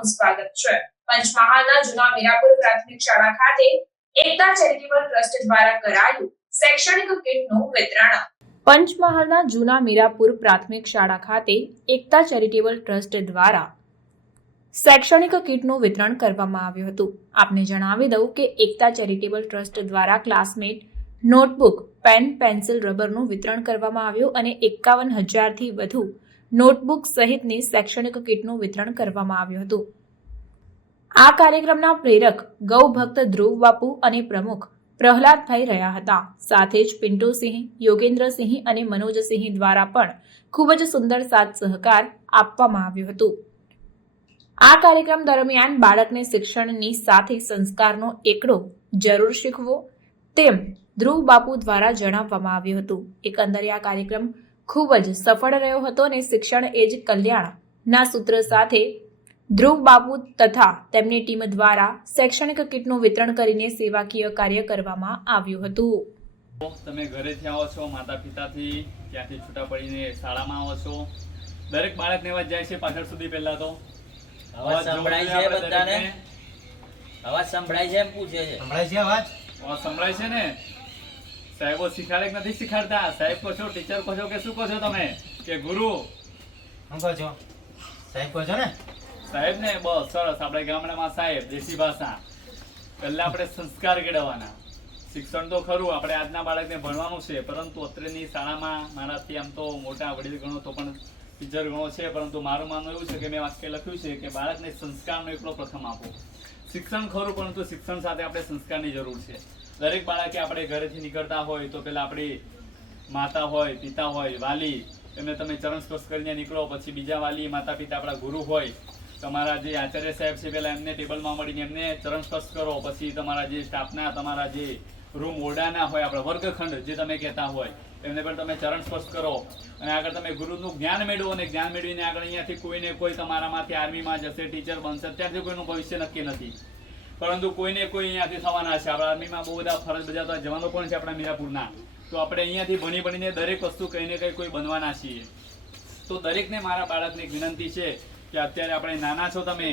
આપનું સ્વાગત છે. પંચમહાલના જૂના મીરાપુર પ્રાથમિક શાળા ખાતે એકતા ચેરિટેબલ ટ્રસ્ટ દ્વારા કરાયું શૈક્ષણિક કીટનું વિતરણ. પંચમહાલના જૂના મીરાપુર પ્રાથમિક શાળા ખાતે એકતા ચેરિટેબલ ટ્રસ્ટ દ્વારા શૈક્ષણિક કીટનું વિતરણ કરવામાં આવ્યું હતું. આપને જણાવી દઉં કે એકતા ચેરિટેબલ ટ્રસ્ટ દ્વારા ક્લાસમેટ નોટબુક, પેન, પેન્સિલ, રબરનું વિતરણ કરવામાં આવ્યું અને એકાવન હજારથી વધુ નોટબુક સહિતની શૈક્ષણિક કીટનું વિતરણ કરવામાં આવ્યું હતું. આ કાર્યક્રમના પ્રેરક ગૌભક્ત ધ્રુવ બાપુ અને પ્રમુખ પ્રહલાદભાઈ રહ્યા હતા. સાથે જ પિન્ટુસિંહ યોગેન્દ્રસિંહ અને મનોજસિંહ દ્વારા પણ ખૂબ જ સુંદર સાથ સહકાર આપવામાં આવ્યો હતો. આ કાર્યક્રમ દરમિયાન બાળકને શિક્ષણની સાથે સંસ્કારનો એકડો જરૂર શીખવો તેમ ધ્રુવ બાપુ દ્વારા જણાવવામાં આવ્યું હતું. એકંદરે આ કાર્યક્રમ ખૂબ જ સફળ રહ્યો હતો અને શિક્ષણ એ જ કલ્યાણના સૂત્ર સાથે ધ્રુવ બાપુ તથા તેમની ટીમ દ્વારા શૈક્ષણિક કીટનું વિતરણ કરીને સેવાકીય કાર્ય કરવામાં આવ્યું હતું. તમે ઘરેથી આવો છો માતા પિતાથી ત્યાંથી છૂટા પડીને શાળામાં આવો છો. દરેક બાળકને અવાજ જાય છે પાછળ સુધી પહેલા તો. અવાજ સંભળાય છે બધાને? અવાજ સંભળાય છે એમ પૂછે છે. સંભળાય છે અવાજ? અવાજ સંભળાય છે ને? સાહેબો શીખાડે કે નથી શીખાડતા? સાહેબ કહો છો ટીચર કહો છો કે શું કહો છો તમે? કે ગુરુ? શું કહો છો? સાહેબ કહો છો ને? સાહેબ ને બસ, સરસ. આપણે ગામડામાં સાહેબ, દેશી ભાષા. પહેલા આપણે સંસ્કાર કેળવવાના. શિક્ષણ તો ખરું, આપણે આજના બાળકને ભણવાનું છે, પરંતુ અત્રેની શાળામાં મારાથી આમ તો મોટા વડીલ ગણો તો પણ ટીચર ગણો છે, પરંતુ મારું માનવું એવું છે કે મેં વાક્ય લખ્યું છે કે બાળકને સંસ્કારનો એકલો પ્રથમ આપો. શિક્ષણ ખરું, પરંતુ શિક્ષણ સાથે આપણે સંસ્કારની જરૂર છે. દરેક બાળકે આપણે ઘરેથી નીકળતા હોય તો પહેલાં આપણી માતા હોય, પિતા હોય, વાલી. એમને તમે ચરણ સ્પર્શ કરીને નીકળો, પછી બીજા વાલી માતા પિતા આપણા ગુરુ હોય. તમારા જે આચાર્ય સાહેબ છે, પેલા એમને ટેબલમાં મળીને એમને ચરણ સ્પર્શ કરો, પછી તમારા જે સ્ટાફના, તમારા જે રૂમ ઓરડાના હોય, આપણા વર્ગખંડ જે તમે કહેતા હોય, એમને પણ તમે ચરણ સ્પર્શ કરો. અને આગળ તમે ગુરુનું જ્ઞાન મેળવો અને જ્ઞાન મેળવીને આગળ અહીંયાથી કોઈને કોઈ તમારામાંથી આર્મીમાં જશે, ટીચર બનશે, ત્યારથી કોઈનું ભવિષ્ય નક્કી નથી. પરંતુ કોઈને કોઈ અહીંયાથી થવાના છે. આપણા આર્મીમાં બહુ બધા ફરજ બજાવતા જવાનો પણ છે આપણા મીરાપુરના. તો આપણે અહીંયાથી ભણી ભણીને દરેક વસ્તુ કંઈ ને કંઈ કોઈ બનવાના છીએ. તો દરેકને મારા બાળકને વિનંતી છે કે અત્યારે આપણે નાના છો તમે